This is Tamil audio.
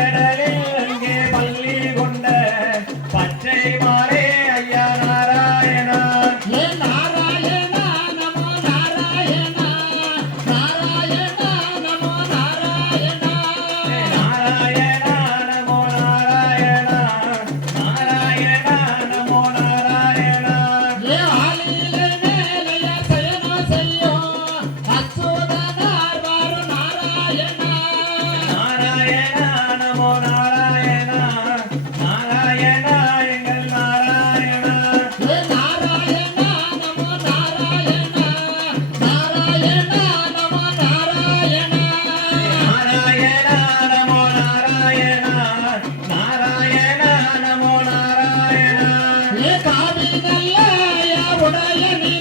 da da ஆவி நல்ல உடைய நீ